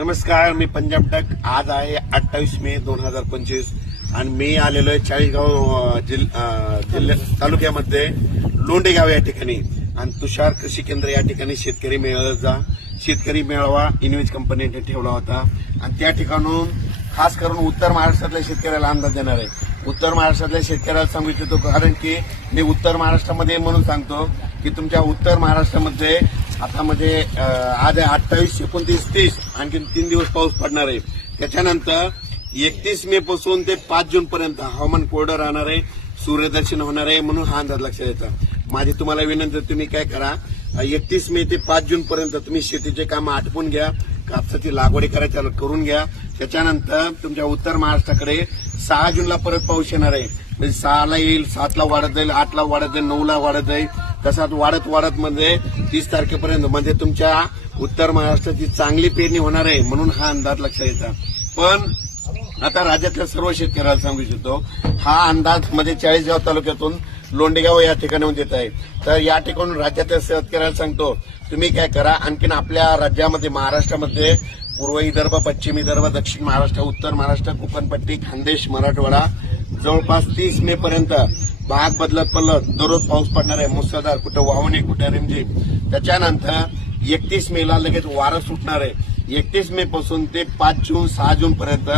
नमस्कार, मी पंजाब टक. आज आहे 28 मे 2025 आणि मी आलेलो आहे चाळीसगाव जिल्हा तालुक्यामध्ये लोंढेगाव या ठिकाणी. आणि तुषार कृषी केंद्र या ठिकाणी शेतकरी मेळावा इन्व्हेज कंपनीने ठेवला होता. आणि त्या ठिकाणून खास करून उत्तर महाराष्ट्रातल्या शेतकऱ्याला अंदाज देणार आहे. उत्तर महाराष्ट्रातल्या शेतकऱ्याला सांगू इच्छितो, कारण की मी उत्तर महाराष्ट्रामध्ये म्हणून सांगतो की तुमच्या उत्तर महाराष्ट्रामध्ये आता आज 28, 29, 30 आणखी 3 दिवस पाऊस पडणार आहे. त्याच्यानंतर 31 मे पासून ते 5 जून पर्यंत हवामान कोरडं राहणार आहे, सूर्यदर्शन होणार आहे. म्हणून हा अंदाज लक्षात येतो. माझी तुम्हाला विनंती, तुम्ही काय करा, 31 मे ते 5 जून पर्यंत तुम्ही शेतीचे कामं आटपून घ्या, कापसाची लागवडी करायच्या करून घ्या. त्याच्यानंतर तुमच्या उत्तर महाराष्ट्राकडे 6 जूनला परत पाऊस येणार आहे. म्हणजे 6ला येईल, 7ला वाढत जाईल, 8ला वाढत जाईल, 9ला वाढत जाईल. तसाच वाढत म्हणजे 30 तारखेपर्यंत म्हणजे तुमच्या उत्तर महाराष्ट्राची चांगली पेरणी होणार आहे. म्हणून हा अंदाज लक्षात येतो. पण आता राज्यातल्या सर्व शेतकऱ्याला सांगू इच्छितो, हा अंदाज चाळीसगाव तालुक्यातून लोंढेगाव या ठिकाणाहून देत आहे. तर या ठिकाणून राज्यातल्या शेतकऱ्याला सांगतो, तुम्ही काय करा, आणखीन आपल्या राज्यामध्ये महाराष्ट्रामध्ये पूर्व विदर्भ, पश्चिम विदर्भ, दक्षिण महाराष्ट्र, उत्तर महाराष्ट्र, कोकणपट्टी, खानदेश, मराठवाडा जवळपास 30 मे पर्यंत भाग बदलत दररोज पाऊस पडणार आहे. मुसळधार, कुठं वावणे, कुठं रिमझिम. त्याच्यानंतर 31 मेला लगेच वारं सुटणार आहे. 31 मे पासून ते 5 जून 6 जून पर्यंत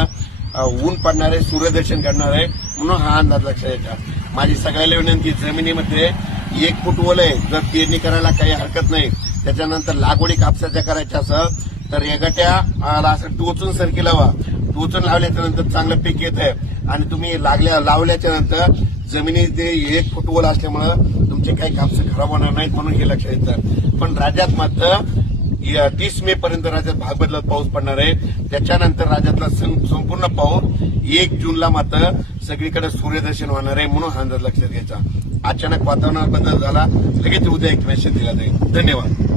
ऊन पडणार आहे, सूर्यदर्शन करणार आहे. म्हणून हा अंदाज लक्षात येतात. माझी सगळ्याला विनंती, जमिनीमध्ये 1 फूट ओल आहे, जर पेरणी करायला काही हरकत नाही. त्याच्यानंतर लागवडी कापसाच्या करायच्या असेल तर एगाट्या असं टोचून सरकी लावा. टोचून लावल्याच्या नंतर चांगलं पीक येत आहे. आणि तुम्ही लावल्याच्या नंतर जमिनीत 1 फूट ओल असल्यामुळे तुमचे काही कापस खराब होणार नाहीत. म्हणून हे लक्षात येतं. पण राज्यात मात्र 30 मे पर्यंत राज्यात भाग बदलत पाऊस पडणार आहे. त्याच्यानंतर राज्यातला संपूर्ण पाऊस 1 जूनला मात्र सगळीकडे सूर्यदर्शन होणार आहे. म्हणून हा अंदाज लक्षात घ्यायचा. अचानक वातावरणात बदल झाला, लगेच उद्या एक मेसेज दिला जाईल. धन्यवाद.